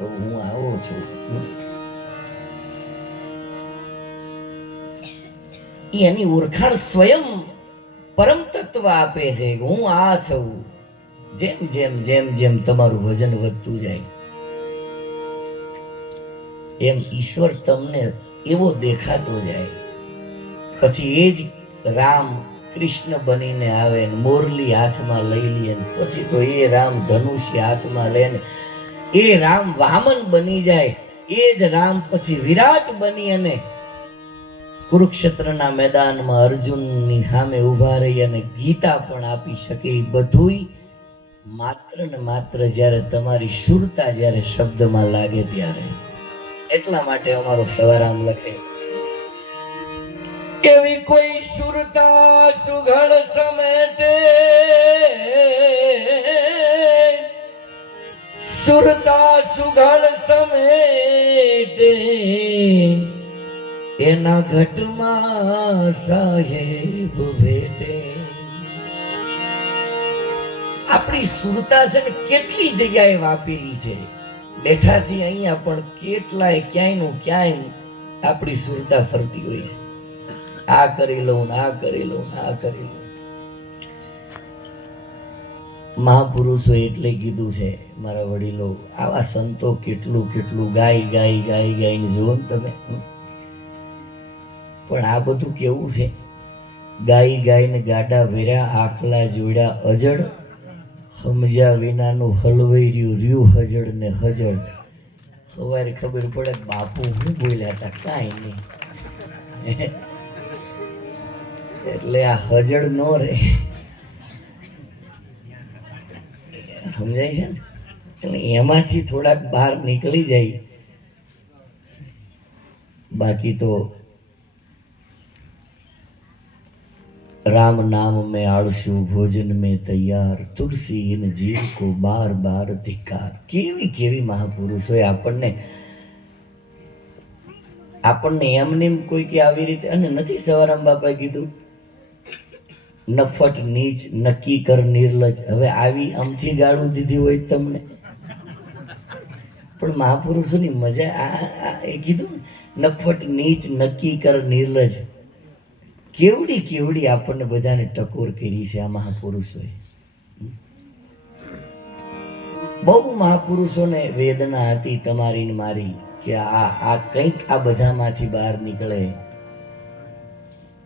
હું આવો છું. એની ઓળખાણ સ્વયં પરમ તત્વ આપે છે હું આ છું. જેમ જેમ જેમ જેમ તમારું વજન વધતું જાય. એમ ઈશ્વર તમને એવો દેખાતો જાય. પછી એ જ રામ કૃષ્ણ બનીને આવે ને મોરલી હાથમાં લઈ લે પછી તો એ રામ ધનુષ્ય હાથમાં લે ને એ રામ વામન બની જાય, એ જ રામ પછી વિરાટ બની અને કુરુક્ષેત્રના મેદાનમાં અર્જુનની સામે ઊભા રહી અને ગીતા પણ આપી શકે એ બધુંય માત્ર ને માત્ર જ્યારે તમારી શુરતા જ્યારે શબ્દમાં લાગે ત્યારે. એટલા માટે અમારો સવારામ લખે. એવી કોઈ સુરતા સુઘડ સમેટે સુરતા સુઘડ સમેટે. એના ઘટમાં સાહેબ ભેટે. આપણી સુરતા છે ને કેટલી જગ્યાએ વાપેલી છે. બેઠા છીએ અહીંયા પણ કેટલાય ક્યાંયનું ક્યાંય આપણી સુરતા ફરતી હોય છે. આ કરી લઉં આ કરી લઉં આ કરી લઉં. મહાપુરુષો એટલે કીધું છે, મારા વડીલો, આવા સંતો કેટલું કેટલું ગાય ગાય ગાય ગાઈને જુઓ ને તમે. પણ આ બધું કેવું છે? ગાય, ગાયને ગાડા વેર્યા આખલા જોડ્યા, અજડ. સમજ્યા વિનાનું હલવાઈ રહ્યું હજડ ને હજડ. સવારે ખબર પડે બાપુ હું બોલ્યા હતા? કાંઈ નહીં. એટલે આ હજડ ન રે સમજાય છે ને? એટલે એમાંથી થોડાક બહાર નીકળી જાય. બાકી તો રામ નામ મેં આળસુ, ભોજન મેં તૈયાર, તુલસી ઇન જીવ કો બાર બાર ધિકાર કેવી કેવી મહાપુરુષોએ આપણને આપણને એમને એમ કોઈ કે આવી રીતે અને નથી સવારામ બાપાએ કીધું? નફટ, નીચ, નક્કી કર, નિર્લજ. હવે આવી આમથી ગાળું દીધી હોય તમને. પણ મહાપુરુષોની મજા આ એ કીધું નફટ, નીચ, નક્કી કર, નિર્લજ. કેવડી કેવડી આપણને બધાને ટકોર કરી છે આ મહાપુરુષોએ. બહુ મહાપુરુષોને વેદના હતી તમારી મારી, કે આ આ કંઈક આ બધામાંથી બહાર નીકળે.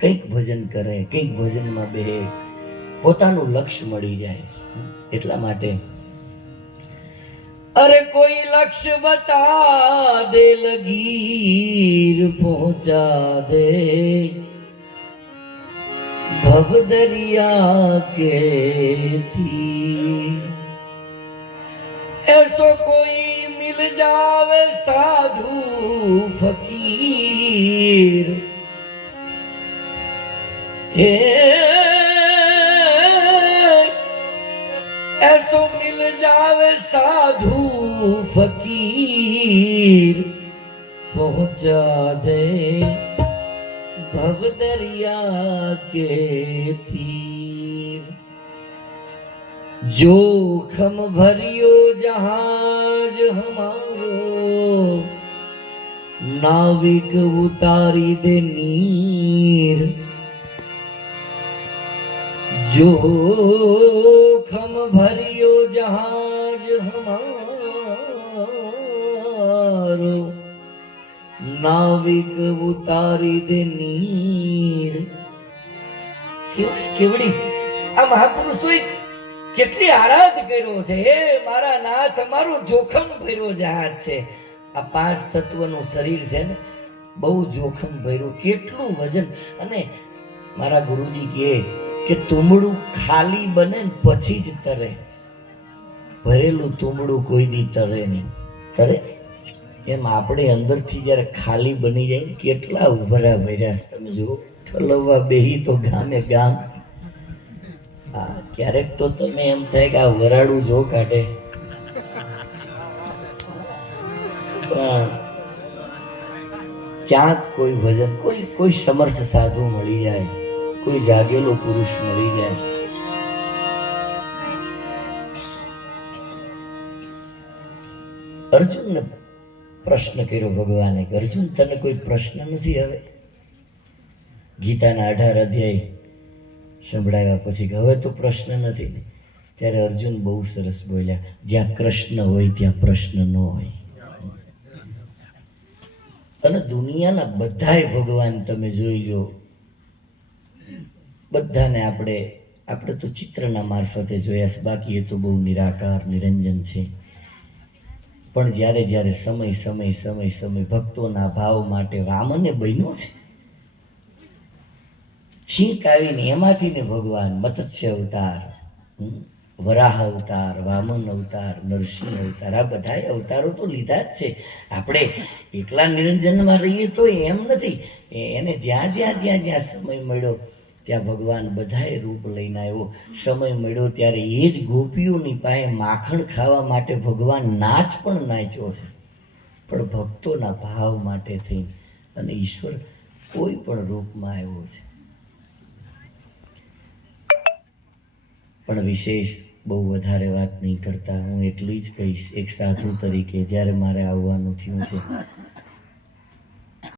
કંઈક ભજન કરે, કંઈક ભજનમાં બે પોતાનું લક્ષ્ય મળી જાય, એટલા માટે. અરે કોઈ લક્ષ્ય બતા દે, લગીર પહોંચા દે. ભવ દરિયા કે થી એસો કોઈ મિલ જાવે સાધુ ફકીર. હે એસો મિલ જાવે સાધુ ફકીર પહોંચા દે ભવ દરિયા કે તીર. જોખમ ભર્યો જહાજ હમારો, નાવિક ઉતારી દે નીર. जोखम भरियो जहाज हमारो નાવિક ઉતારી દે નીર કેવડી કેવડી આ મહાપુરુષોએ કેટલી આરાધ કર્યો છે હે મારા નાથ મારું જોખમ ભર્યો જહાજ છે આ પાંચ તત્વનું શરીર છે ને બહુ જોખમ ભર્યું કેટલું વજન અને મારા ગુરુજી કહે કે તુમડું ખાલી બને ને પછી જ તરે. ભરેલું તુમડું કોઈ દી તરે નહીં. તરે? એમ આપણે અંદરથી જ્યારે ખાલી બની જાય કેટલા ઉભરા ભર્યા તમે જુઓ. ઠલવવા બેહી તો ગામે ગામ. હા, ક્યારેક તો તમે એમ થાય કે આ વરાડું જો કાઢે. ક્યાંક કોઈ ભજન, કોઈ કોઈ સમર્થ સાધુ મળી જાય. કોઈ જાગેલો પુરુષ મરી જાય અર્જુનને પ્રશ્ન કર્યો ભગવાને અર્જુન, તને કોઈ પ્રશ્ન નથી હવે? ગીતાના અઢાર અધ્યાય સંભળાવ્યા પછી હવે તો પ્રશ્ન નથી. ત્યારે અર્જુન બહુ સરસ બોલ્યા, જ્યાં કૃષ્ણ હોય, ત્યાં પ્રશ્ન ન હોય. અને દુનિયાના બધાય ભગવાન તમે જોઈ લો બધાને આપણે આપણે તો ચિત્રના મારફતે જોયા છે. બાકી એ તો બહુ નિરાકાર, નિરંજન છે. પણ જ્યારે જ્યારે સમય સમય સમય સમય ભક્તોના ભાવ માટે વામને બન્યો છે. છીંક આવીને એમાંથી ને ભગવાન મત્સ્ય અવતાર વરાહ અવતાર, વામન અવતાર, નરસિંહ અવતાર, આ બધા અવતારો તો લીધા જ છે. આપણે એકલા નિરંજનમાં રહીએ તો એમ નથી. એને જ્યાં જ્યાં જ્યાં જ્યાં સમય મળ્યો ત્યાં ભગવાન બધાએ રૂપ લઈને આવ્યો. સમય મળ્યો ત્યારે એ જ ગોપીઓની પાસે માખણ ખાવા માટે ભગવાન નાચ પણ નાચ્યો છે. પણ ભક્તોના ભાવ માટે થઈ અને ઈશ્વર કોઈ પણ રૂપમાં આવ્યો છે. પણ વિશેષ બહુ વધારે વાત નહીં કરતા. હું એટલું જ કહીશ, એક સાધુ તરીકે જ્યારે મારે આવવાનું થયું છે